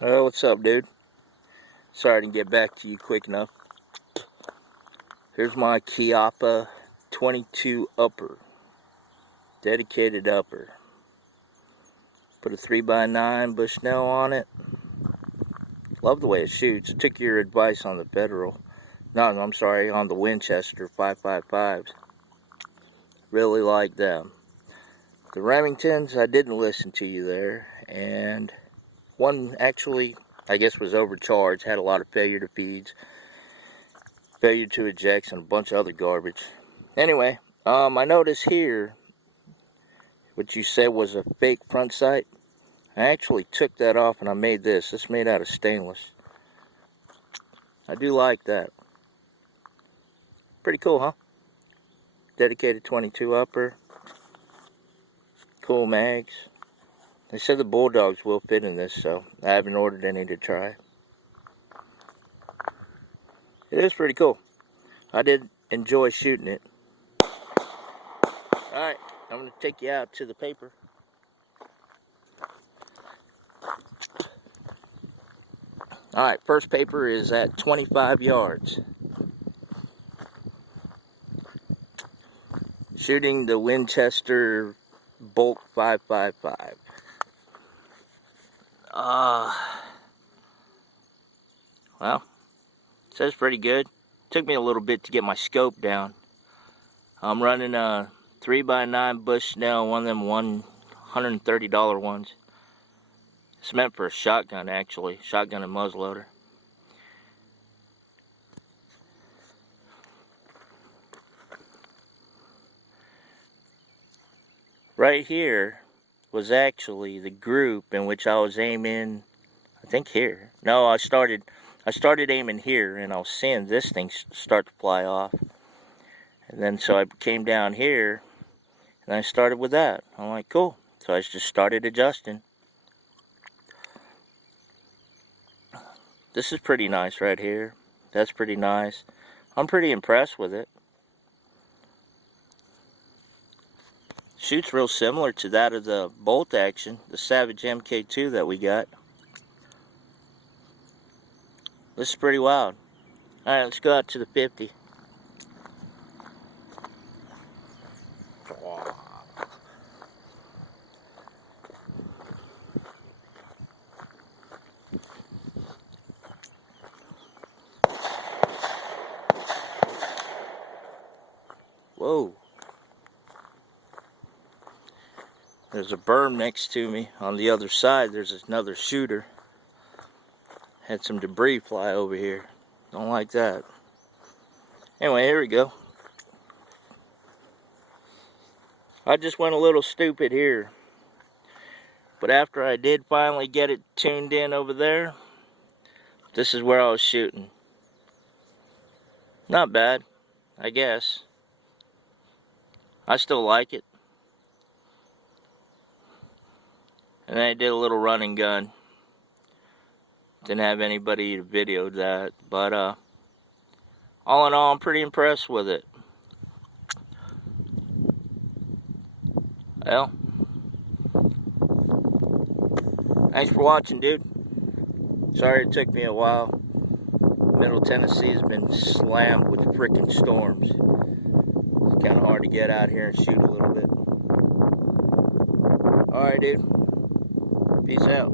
Oh, what's up, dude? Sorry I didn't get back to you quick enough. Here's my Chiappa 22 upper. Dedicated upper. Put a 3x9 Bushnell on it. Love the way it shoots. Took your advice on the Federal. No, I'm sorry, on the Winchester 5.55s. Really like them. The Remingtons, I didn't listen to you there. And one actually, I guess, was overcharged. Had a lot of failure to feeds, failure to ejects, and a bunch of other garbage. Anyway, I noticed here, what you said was a fake front sight. I actually took that off and I made this. It's made out of stainless. I do like that. Pretty cool, huh? Dedicated 22 upper. Cool mags. They said the Bulldogs will fit in this, so I haven't ordered any to try. It is pretty cool. I did enjoy shooting it. Alright, I'm going to take you out to the paper. Alright, first paper is at 25 yards. Shooting the Winchester Bolt 5.55. Well, it says pretty good. Took me a little bit to get my scope down. I'm running a 3x9 Bushnell, one of them $130 ones. It's meant for a shotgun, actually. Shotgun and muzzleloader. Right here was actually the group in which I was aiming, I think here. No, I started aiming here, and I was seeing this thing start to fly off. And then so I came down here, and I started with that. I'm like, cool. So I just started adjusting. This is pretty nice right here. That's pretty nice. I'm pretty impressed with it. Shoots real similar to that of the bolt action, the Savage MK2 that we got. This is pretty wild. Alright, let's go out to the 50. Whoa. There's a berm next to me. On the other side, there's another shooter. Had some debris fly over here. Don't like that. Anyway, here we go. I just went a little stupid here. But after I did finally get it tuned in over there, this is where I was shooting. Not bad, I guess. I still like it. And then I did a little run and gun. Didn't have anybody to video that, but all in all, I'm pretty impressed with it. Well, thanks for watching, dude. Sorry it took me a while. Middle Tennessee has been slammed with frickin' storms. It's kind of hard to get out here and shoot a little bit. Alright, dude. Peace out.